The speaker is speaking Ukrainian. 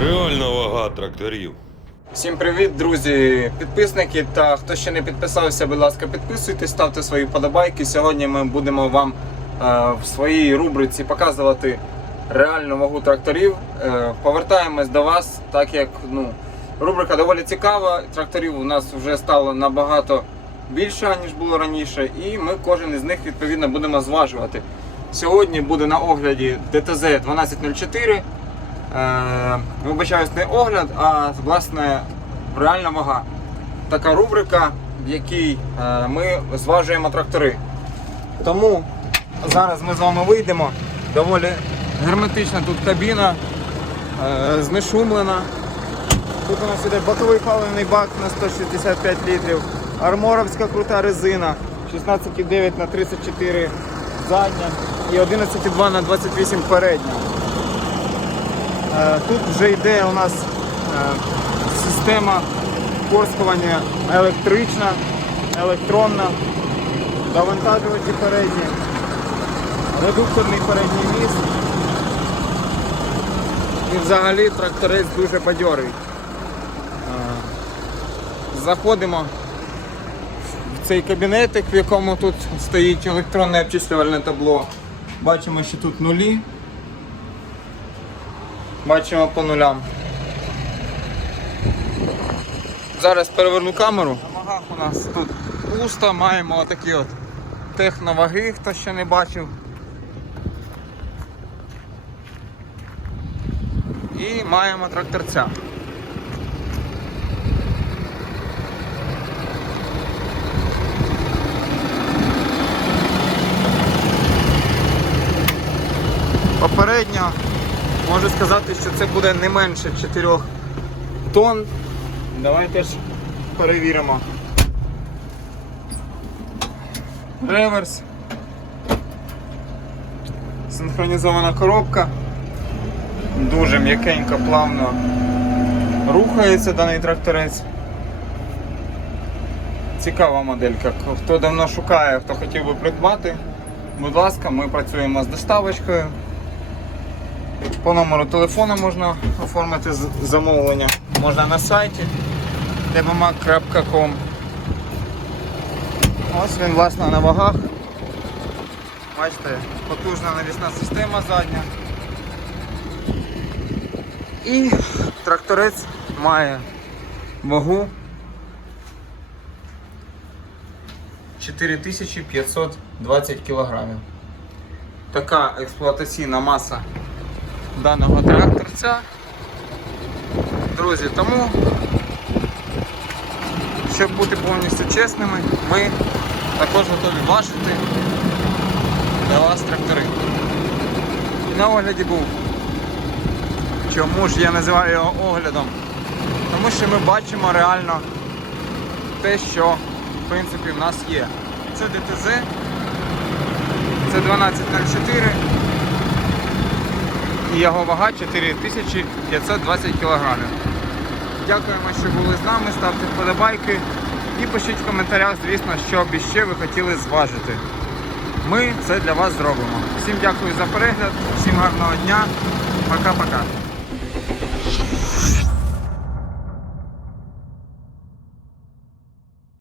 Реальна вага тракторів. Всім привіт, друзі, підписники та хто ще не підписався, будь ласка, підписуйтесь, ставте свої вподобайки. Сьогодні ми будемо вам е, в своїй рубриці показувати реальну вагу тракторів. Е, повертаємось до вас, так як ну, рубрика доволі цікава. Тракторів у нас вже стало набагато більше, ніж було раніше, і ми кожен із них відповідно будемо зважувати. Сьогодні буде на огляді ДТЗ 1204. Е, вибачаюсь, не огляд, а власне реальна вага. Така рубрика, в якій е, ми зважуємо трактори. Тому зараз ми з вами вийдемо. Доволі герметична тут кабіна, е, знешумлена. Тут у нас іде боковий паливний бак на 165 літрів, арморовська крута резина, 16,9 на 34 задня і 11,2 на 28 передня. Е, Тут вже йде у нас е, система порскування електрична, електронна, довантажувачі передні, редукторний передній міст. І взагалі тракторець дуже бадьорий. Е, Заходимо в цей кабінетик, в якому тут стоїть електронне обчислювальне табло. Бачимо, що тут нулі. Бачимо по нулям. Зараз переверну камеру. На вагах у нас тут пусто, маємо отакі от техноваги, хто ще не бачив. І маємо тракторця. Попередньо можу сказати, що це буде не менше 4 тонн. Давайте ж перевіримо. Реверс. Синхронізована коробка. Дуже м'якенько, плавно рухається даний тракторець. Цікава моделька. Хто давно шукає, хто хотів би придбати, будь ласка, ми працюємо з доставочкою. По номеру телефону можна оформити замовлення. Можна на сайті debamac.com. Ось він власне на вагах. Бачите, потужна навісна система задня. І тракторець має вагу 4520 кг. Така експлуатаційна маса даного тракторця. Друзі, тому, щоб бути повністю чесними, ми також готові важити для вас трактори. І на огляді був. Чому ж я називаю його оглядом? Тому що ми бачимо реально те, що в принципі в нас є. Це ДТЗ, це 1204 і його вага 4520 кг. Дякуємо, що були з нами, ставте вподобайки і пишіть в коментарях, звісно, що б іще ви хотіли зважити. Ми це для вас зробимо. Всім дякую за перегляд, всім гарного дня, пока-пока.